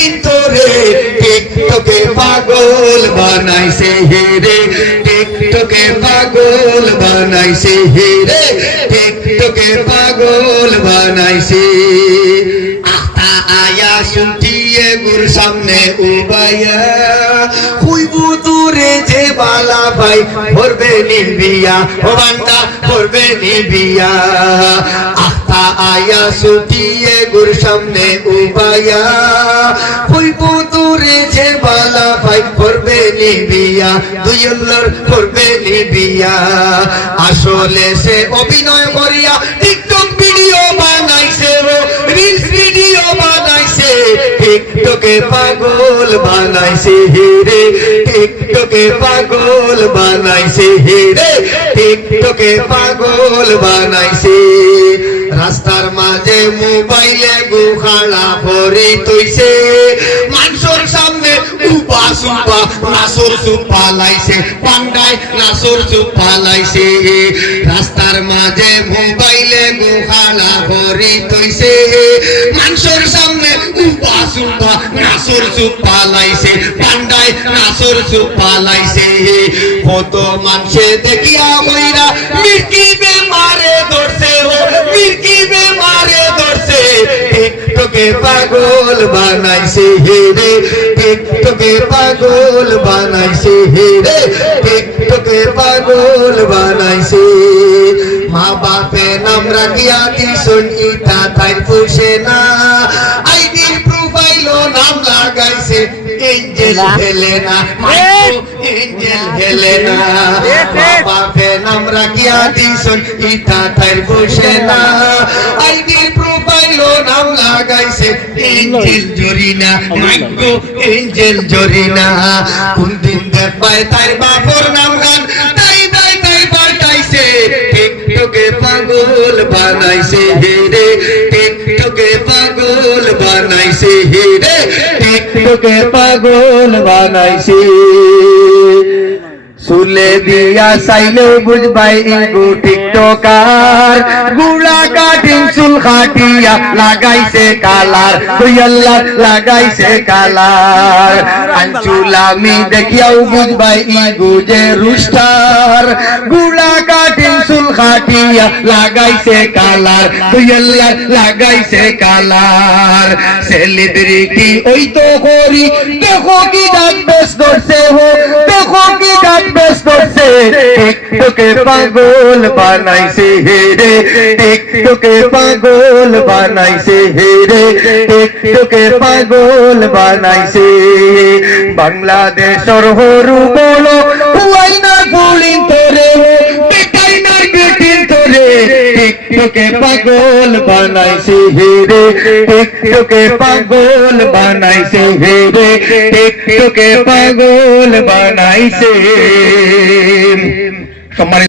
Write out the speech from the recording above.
দিন তোরে টিকটকে পাগল বানাইছে হেরে টিকটকে পাগল বানাইছে হেরে টিকটকে পাগল বানাইছে আতা আয়া শুনটিয়ে গুর সামনে উবাইয়া হুইবু দূরে যে বালা ভাই ভরবে নিবিয়া ও বান্দা ভরবে নিবিয়া আতা আয়া শুনটিয়ে গুর সামনে উবাইয়া হুইবু দূরে যে বালা ভাই ভরবে নিবিয়া দুই আল্লাহর ভরবে নিবিয়া আসলে সে অভিনয় করিয়া টিকটক ভিডিও বানাইছে রিলস ভিডিও বানাইছে টিকটকে পাগল বানাইছে হেরে টিকটকে পাগল বানাইছে হেরে টিকটকে পাগল বানাইছে রাস্তার মাঝে মোবাইলে গুখালা ভরে তৈছে মানুষের সামনে উপা সুপা নাসর সুপা লাইছে পান্ডায় নাসর সুপা লাইছে রাস্তার মাঝে মোবাইলে গুখালা ভরে তৈছে মানুষের সামনে উপা সুপা নাসর সুপা লাইছে পান্ডায় নাসর সুপা লাইছে কত মানুষে দেখিয়া হইরা মির্কি বেমারে ধরছে মির্কি বেমারে ধরছে টিকটকে পাগল বানাইছে হেরে টিকটকে পাগল বানাইছে হেরে টিকটকে পাগল বানাইছে মা বাপে নাম রাখিয়া দিছন ইটা তাই পুষে না আইডির প্রোফাইলও নাম লাগাইছে এঞ্জেল হেলেনা এঞ্জেল হেলেনা মা বাপে নাম রাখিয়া দিছন ইটা তাই পুষে না আইডির প্রোফাইলও নাম লাগাইছে এঞ্জেল জরিনা মাইগো এঞ্জেল জরিনা কোন দিন দেখবাই তার বাপর নাম গান তাই তাই তাই পাল্টাইছে টিকটকে পাগল বানাইছে হেরে টিকটকে পাগল বানাইছে হেরে টিকটকে পাগল বানাইছে সুলে দিয়া সাইলে বুঝবাই ইগো টিকটকার গুলা কাটিং চুল খাটিয়া লাগাইছে কালার তুই আল্লাহ লাগাইছে কালার আঞ্চুলামি দেখিয়াও বুঝবাই ইগো যে রুস্টার গুলা কাটিং চুল খাটিয়া লাগাইছে কালার তুই আল্লাহ লাগাইছে কালার সেলিব্রিটি ওই তো করি দেখো কি ডাক বেশ ধরছে হো দেখো কি ডাক টিকটকে পাগল বানাইছে হেরে টিকটকে পাগল বানাইছে হেরে টিকটকে পাগল বানাইছে বাংলাদেশের হরু বলো হুয়াই না গুলি তোরে বেটাই না বেটিন তোরে টিকটকে পাগল বানাইছে হেরে টিকটকে পাগল বানাইছে হেরে টিকটকে পাগল বানাইছে সম্মানিত